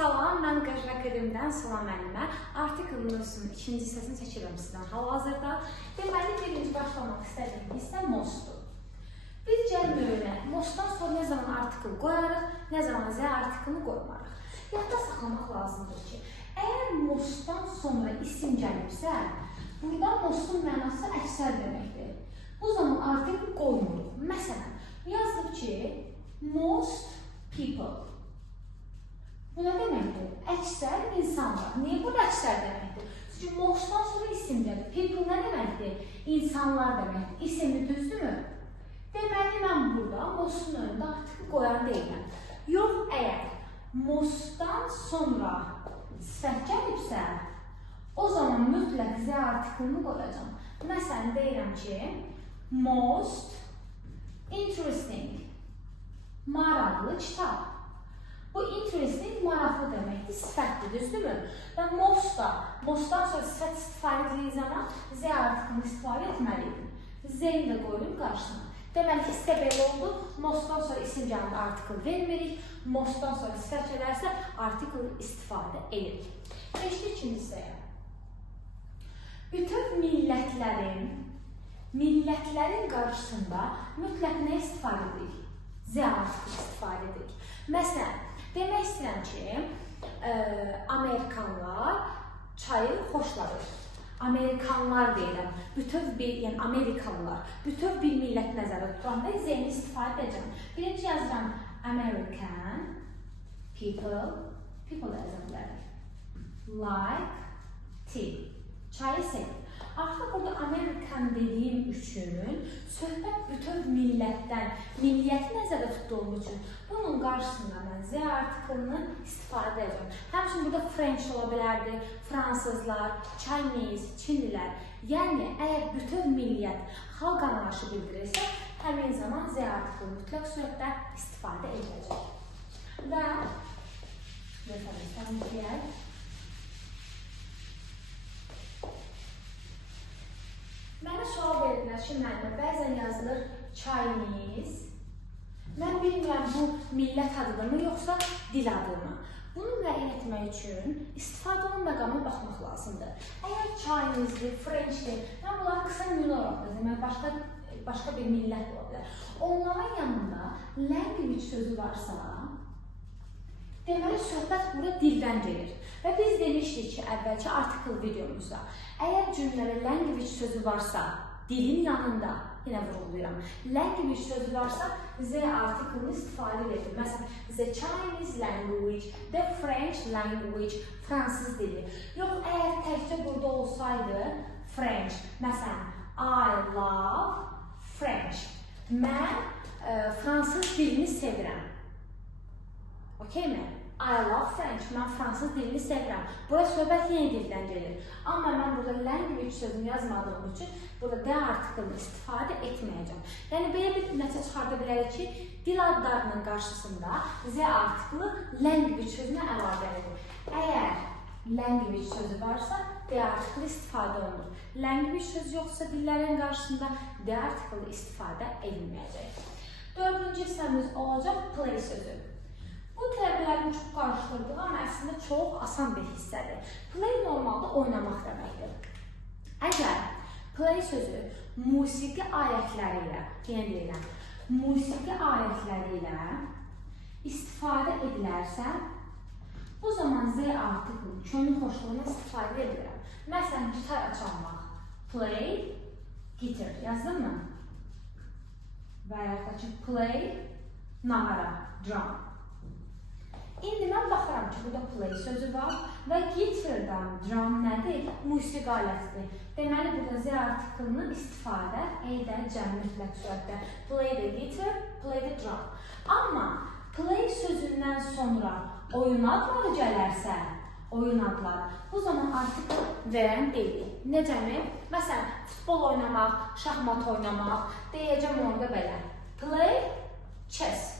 Salam, mən Qəşər Akademiyədən Salam müəllimə. Artiklın ikinci hissəsini çəkirəm sizdən hal-hazırda. Deməli, birinci başlamaq istədiyim hissə mostdur. Biz gəlin öyrənək. Mostdan sonra nə zaman artikl qoyarıq, nə zaman z artiklını qoymarıq. Yadda saxlamaq lazımdır ki, əgər mostdan sonra isim gəlibsə, burada mostun mənası əksər deməkdir. Bu zaman artikl qoymuruq. Məsələn, yazılıb ki, most people. Bu nə deməkdir? Əksər insanlar. Niyə burada əksər deməkdir? Çünki mostdan sonra isim gəlir. People nə deməkdir? İnsanlar deməkdir. İsimli düzdürmü? Deməli, mən burada mostun önündə artikl qoyan deyiləm. Yox, əgər mostdan sonra sifət gəlibsə, o zaman mütləq z artiklını qoyacam. Məsələn, deyirəm ki, most interesting. Maraqlı kitab. Bu interesting, maraqlı deməkdir, sifətdir, düzdürmü? Və mostdan sonra sifət istifadə edildiyi zaman z artiklını istifadə etməliydim. Z-ni də qoyulub qarşısına. Deməli ki, sizə belə oldu, mostdan sonra isim gələn artikl vermirik, mostdan sonra sifət gələrsə artikl istifadə edirik. Keçdik ikinci hissəyə. Bütöv millətlərin qarşısında mütləq nə istifadə edirik? Z artiklı istifadə edirik. Məsələn, demək istəyirəm ki, Amerikanlar çayı xoşlanır. Amerikanlar deyirəm, yəni Amerikanlar, bütöv bir millət nəzərdə tutanda z-ni istifadə edəcəm. Birinci yazıram American people yaza bilərik. Like tea. Çayı sevir. Artıq burada Amerikan dediyim üçün söhbət bütöv millətdən, milliyyəti nəzərdə tutduğum üçün bunun qarşısında mən z artiklını istifadə edəcəm. Həmçinin burada French ola bilərdi, fransızlar, Chinese, Çinlilər. Yəni, əgər bütöv milliyyət xalq anlayışı bildirirsə, həmin zaman z artiklını mütləq surətdə istifadə ediləcək. Və mənə sual verirlər ki, mənə bəzən yazılır Chinese. Mən bilmirəm bu millət adıdırmı, yoxsa dil adımı. Bunu müəyyən etmək üçün istifadə olunan məqama baxmaq lazımdır. Əgər Chinese-dir, French-dir, mən bunların qısa nümunə olaraq da demək, başqa bir millət ola bilər. Onların yanında language sözü varsa, deməli, söhbət burada dildən gelir. Və biz demişdik ki, əvvəlki artikl videomuzda, əgər cümlədə language sözü varsa, dilin yanında, yenə vurğulayıram, language sözü varsa, z artiklını istifadə edilir. Məsələn, the Chinese language, the French language, fransız dili. Yox, əgər təkcə burada olsaydı, French, məsələn, I love French. Mən fransız dilini sevirəm. Okey mi? I love French. Mən fransız dilini sevirəm. Burada söhbət yeni dildən gelir. Amma mən burada language sözünü yazmadığım üçün burada d artiklını istifadə etməyəcəm. Yəni, belə bir nəticə çıxarda bilərik ki, dil adlarının qarşısında z artiklı language sözünə əlavə edilir. Əgər language sözü varsa, d artiklı istifadə olunur. Language sözü yoxsa dillərin qarşısında d artiklı istifadə edilməyəcək. Dördüncü hissəmiz olacaq play sözü. Bu tərbiyələrin çox qarşılaşdırdığı, amma əslində çox asan bir hissədir. Play normalda oynamaq deməkdir. Əgər play sözü musiqi ayətləri ilə, yenə deyiləm, musiqi ayətləri ilə istifadə edilərsə, bu zaman z artiklının könül xoşluğuna istifadə edirəm. Məsələn, gitar çalmaq. Play, guitar. Yazdın mı? Və yaxud da ki, play, nağara, drum. İndi mən baxıram ki, burada play sözü var və guitar-dan drum nədir? Musiqi alətidir. Deməli, burada z artiklını istifadə edəcəm mütləq surətdə. Play the guitar, play the drum. Amma play sözündən sonra oyun adları gələrsə, oyun adları, bu zaman artikl verən deyil. Necəmi? Məsələn, futbol oynamaq, şahmat oynamaq, deyəcəm orada belə. Play, chess.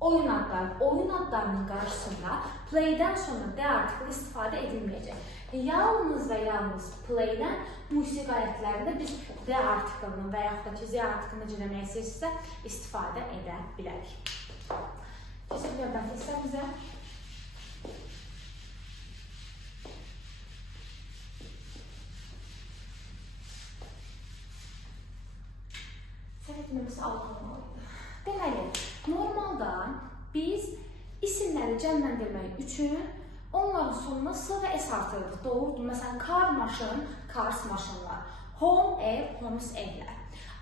Oyun adlarının qarşısında play-dən sonra d artiklı istifadə edilməyəcək. Yalnız və yalnız play-dən musiqi ayətlərində biz d artiklını və yaxud da ki, z artiklını necə istəyirsə istifadə edə bilərik. Keçək növbəti hissəmizə. alınmalıdır. Deməli, normalda biz isimləri cəmləndirmək üçün onların sonuna s və s artırırıq. Doğrudur. Məsələn, car, maşın, cars, maşınlar. Home, ev, homes, evlər.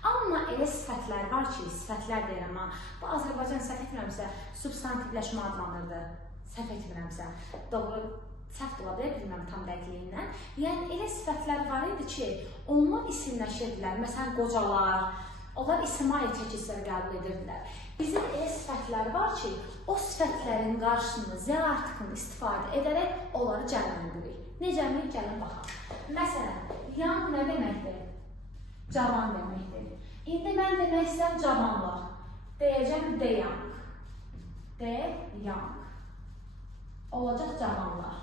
Amma elə sifətlər var ki, sifətlər deyirəm ha. Bu Azərbaycan səhv etmirəmsə, substantivləşmə adlanırdı. Səhv etmirəmsə. Doğru, səhv ola bilər, bilməm tam dəqiqliyindən. Yəni, elə sifətlər var idi ki, onlar isimləşirdilər. Məsələn, qocalar, onlar isim-aid çəkisləri qəbul edirdilər. Bizim elə sifətlər var ki, o sifətlərin qarşısında z artıqını istifadə edərək onları cəmləndirik. Necəmi? Gəlin baxaq. Məsələn, young nə deməkdir? Cavan deməkdir. İndi mən demək istəyəm cavanlar. Deyəcəm the young. The young. Olacaq cavanlar.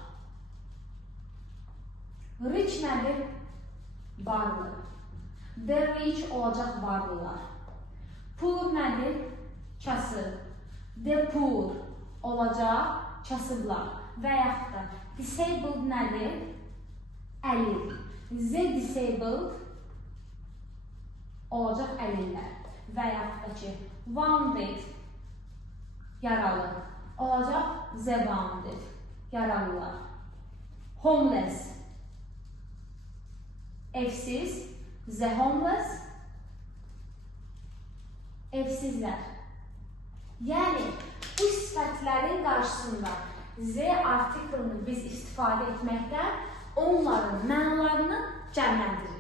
Rich nədir? Varlı. The rich olacaq varlılar. Poor nədir? Kasıb. The poor olacaq kasıblar. Və yaxud da disabled nədir? Əlil. The disabled olacaq əlillər. Və yaxud da ki, wounded yaralı olacaq the wounded yaralılar. Homeless evsiz, the homeless evsizlər. Yəni, bu sifətlərin qarşısında z artiklını biz istifadə etməkdən onların mənalarını cəmləndiririk.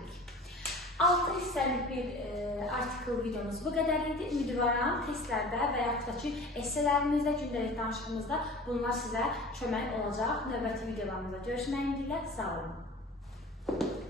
6 hissəlik bir artikl videomuz bu qədər idi. Ümidvaram testlərdə və yaxud da ki, essələrimizdə, gündəlik danışığımızda bunlar sizə kömək olacaq. Növbəti videolarımızda görüşmək ümidi ilə sağ olun.